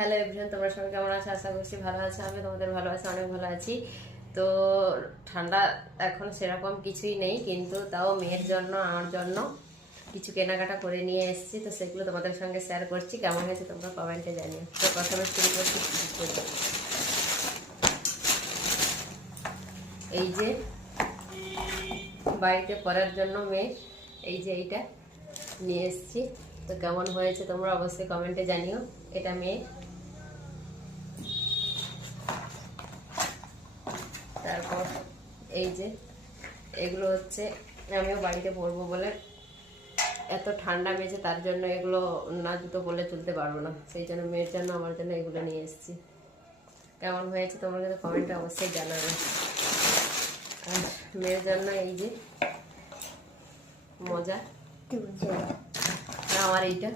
Hello everyone, তোমরা সবাই কেমন আছো? আশা করছি ভালো আছো। আমি তোমাদের ভালো আছি, অনেক ভালো আছি। তো ঠান্ডা এখন সেরকম কিছুই নেই, কিন্তু তাও মেয়ের জন্য আমার জন্য কিছু কেনাকাটা করে নিয়ে এসেছি। তো সেগুলো তোমাদের সঙ্গে শেয়ার করছি। কেমন হয়েছে তোমরা কমেন্টে জানিও। তো প্রথমে শুরু করছি। এই যে বাড়িতে পরার জন্য মেয়ে এই যে এইটা নিয়ে এসেছি। তো কেমন হয়েছে তোমরা অবশ্যই কমেন্টে জানিও। এটা মেয়ে। তারপর এই যে এগুলো হচ্ছে আমিও বাড়িতে পরবো বলে, এত ঠান্ডা মেঝে, তার জন্য এগুলো না জুতো পরলে তুলতে পারবো না, সেই জন্য মেয়ের জন্য আমার জন্য এগুলো নিয়ে এসেছি। কেমন হয়েছে তোমরা কিন্তু কমেন্টে অবশ্যই জানাবে। আর মেয়ের জন্য এই যে মজা, আর আমার এইটা